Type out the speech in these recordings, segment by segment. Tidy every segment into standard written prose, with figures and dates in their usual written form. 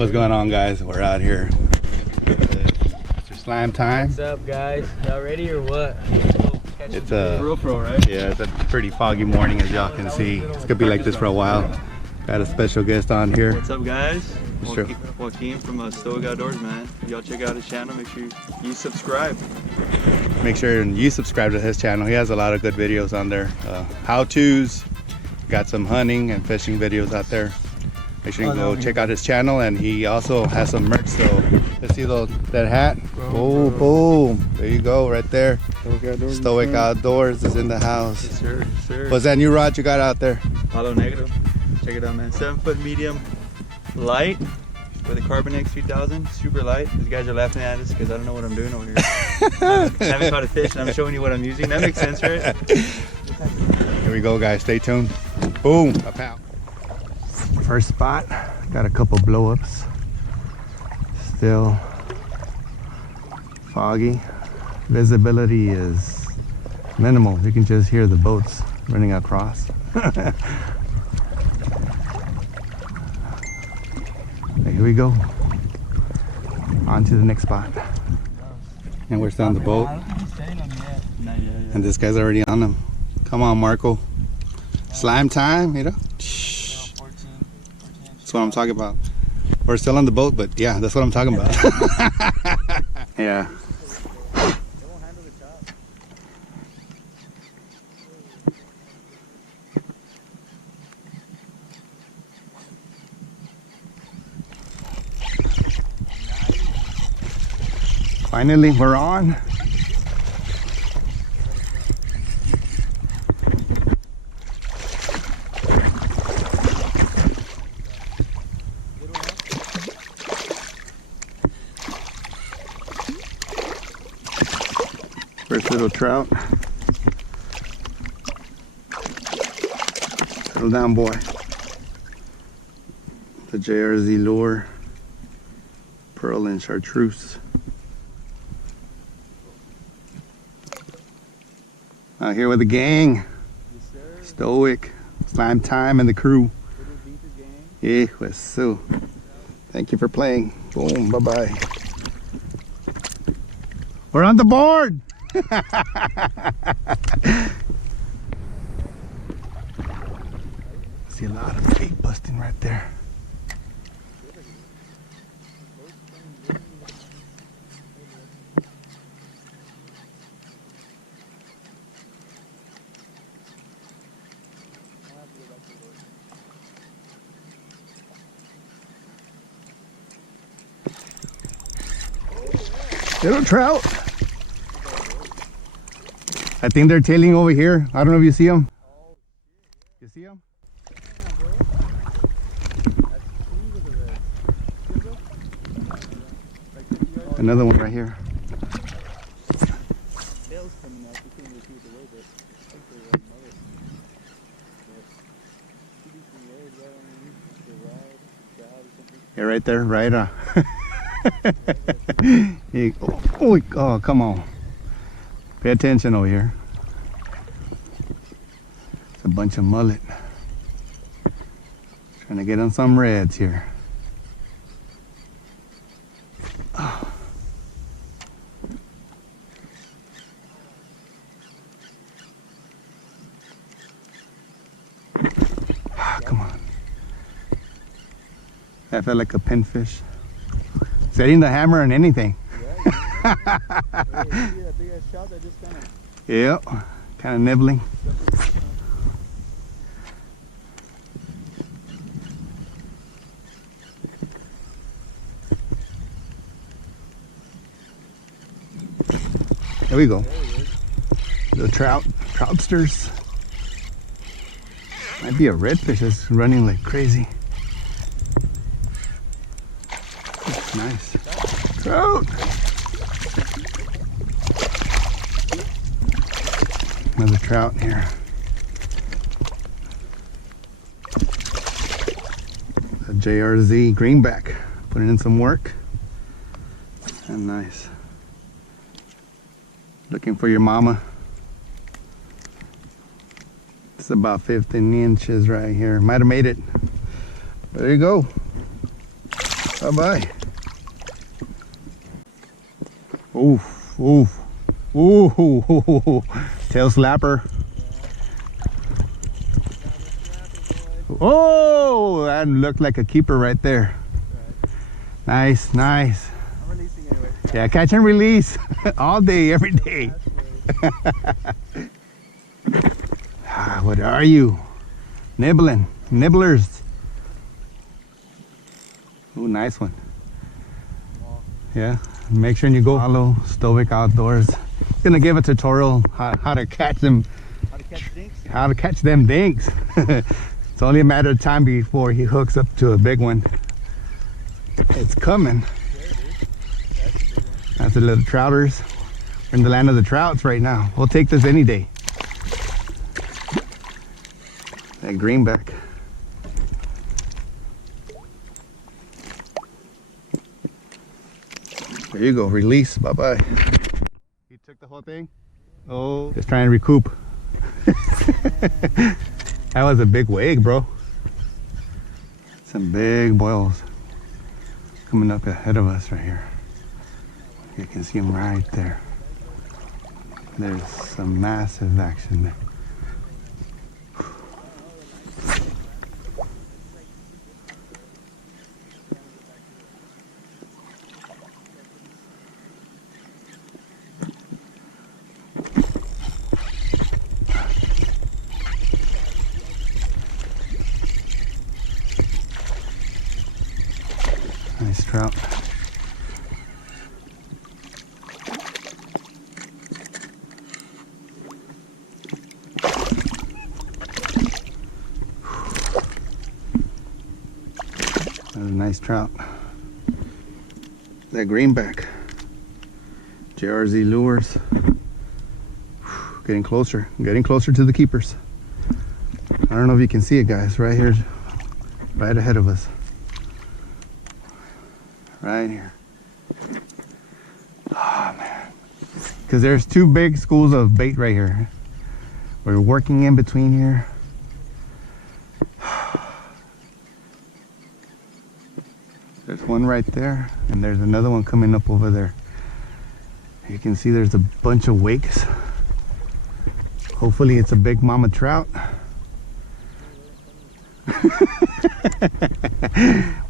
What's going on, guys? We're out here. Mr. Slime time. What's up, guys? Y'all ready or what? It's a real pro, right? Yeah, it's a pretty foggy morning, as y'all can see. It's gonna be like this for a while. Got a special guest on here. What's up, guys? Sure. Joaquin from Stoic Outdoors, man. Y'all check out his channel. Make sure you subscribe. Make sure you subscribe to his channel. He has a lot of good videos on there. How-tos. Got some hunting and fishing videos out there. Make sure you go check out his channel, and he also has some merch. So let's see that hat. Oh, boom! There you go, right there. Stoic Outdoors is in the house. Yes, sir. Yes, sir. What's that new rod you got out there? Palo Negro. Check it out, man. 7-foot medium light with a Carbon X 3000. Super light. These guys are laughing at us because I don't know what I'm doing over here. I haven't caught a fish, and I'm showing you what I'm using. That makes sense, right? Here we go, guys. Stay tuned. Boom! A pound. First spot, got a couple blow-ups. Still foggy. Visibility is minimal. You can just hear the boats running across. Here we go. On to the next spot. And we're still on the boat. And this guy's already on them. Come on, Marco. Slime time, you know? That's what I'm talking about. We're still on the boat, but yeah, that's what I'm talking about. Yeah. Finally, we're on. First little trout. Settle down, boy. The JRZ lure. Pearl and chartreuse. Out here with the gang. Yes, sir. Stoic, Slime Time, and the crew. Yeah, so. Thank you for playing. Boom, bye-bye. We're on the board! See a lot of bait busting right there. Little trout. I think they're tailing over here. I don't know if you see them. You see them? Another one right here. Yeah, right there, right. Oh, come on. Pay attention over here. It's a bunch of mullet. Trying to get on some reds here. Oh. Come on. That felt like a pinfish. Setting the hammer on anything. Yep, kind of nibbling. There we go. The troutsters. Might be a redfish that's running like crazy. Nice. Trout! Another trout here. A JRZ greenback. Putting in some work. And nice. Looking for your mama. It's about 15 inches right here. Might have made it. There you go. Bye-bye. Oof, oof. Ooh, tail slapper. Oh, that looked like a keeper right there. Nice, nice. I'm releasing anyway. Yeah, catch and release all day, every day. What are you? Nibbling, nibblers. Ooh, nice one. Yeah, make sure you go follow Stoic Outdoors. He's gonna give a tutorial how to catch them. How to catch dinks? How to catch them dinks. It's only a matter of time before he hooks up to a big one. It's coming. That's the little trouters. We're in the land of the trouts right now. We'll take this any day. That greenback. There you go, release, bye-bye. You took the whole thing? Oh, just trying to recoup. That was a big wake, bro. Some big boils coming up ahead of us right here. You can see them right there. There's some massive action there. Nice trout. That's a nice trout. That greenback. JRZ lures. Getting closer to the keepers. I don't know if you can see it, guys, right here, right ahead of us. Right here. Oh man. Because there's two big schools of bait right here. We're working in between here. There's one right there, and there's another one coming up over there. You can see there's a bunch of wakes. Hopefully it's a big mama trout.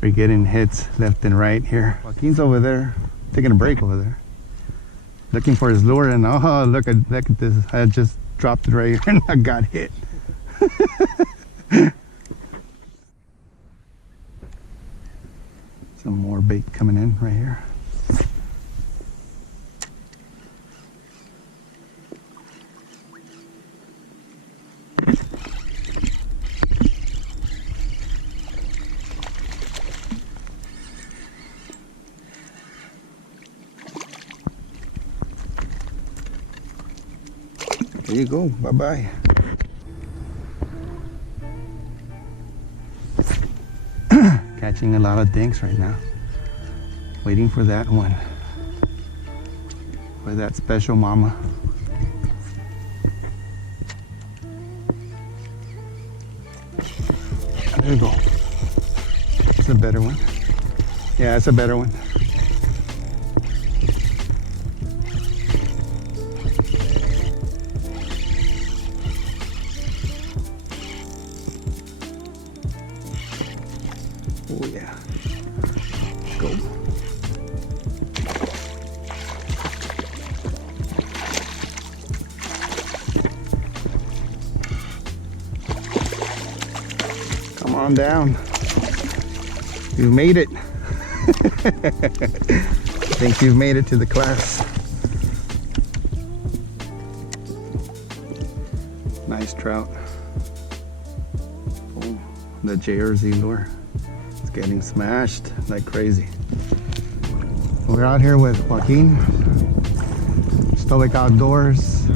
We're getting hits left and right here. Joaquin's over there, taking a break over there, looking for his lure, and oh, look at this! I just dropped it right here, and I got hit. Some more bait coming in right here. There you go, bye-bye. Catching a lot of dinks right now. Waiting for that one. For that special mama. There you go. It's a better one. Yeah, it's a better one. Oh yeah. Go. Come on down. You've made it. I think you've made it to the class. Nice trout. Oh, the JRZ lure. Getting smashed like crazy. We're out here with Joaquin, Stoic Outdoors.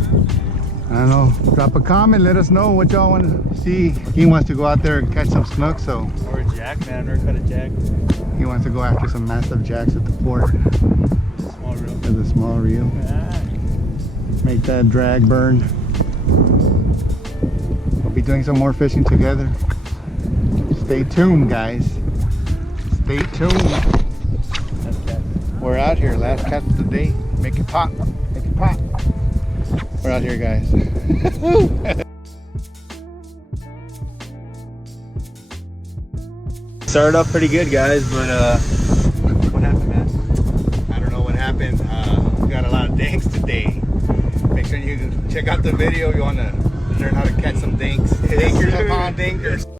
I don't know, drop a comment, let us know what y'all want to see. He wants to go out there and catch some snook, so. Or a jack, man. I've never caught a jack. He wants to go after some massive jacks at the port. It's a small reel. With a small reel. Ah. Make that drag burn. We'll be doing some more fishing together. Stay tuned, guys. Stay tuned. We're out here, last catch of the day. Make it pop, make it pop. We're out here, guys. Started off pretty good, guys, but what happened, man? I don't know what happened. We got a lot of dinks today. Make sure you check out the video if you want to learn how to catch some dinks. Dinkers upon dinkers.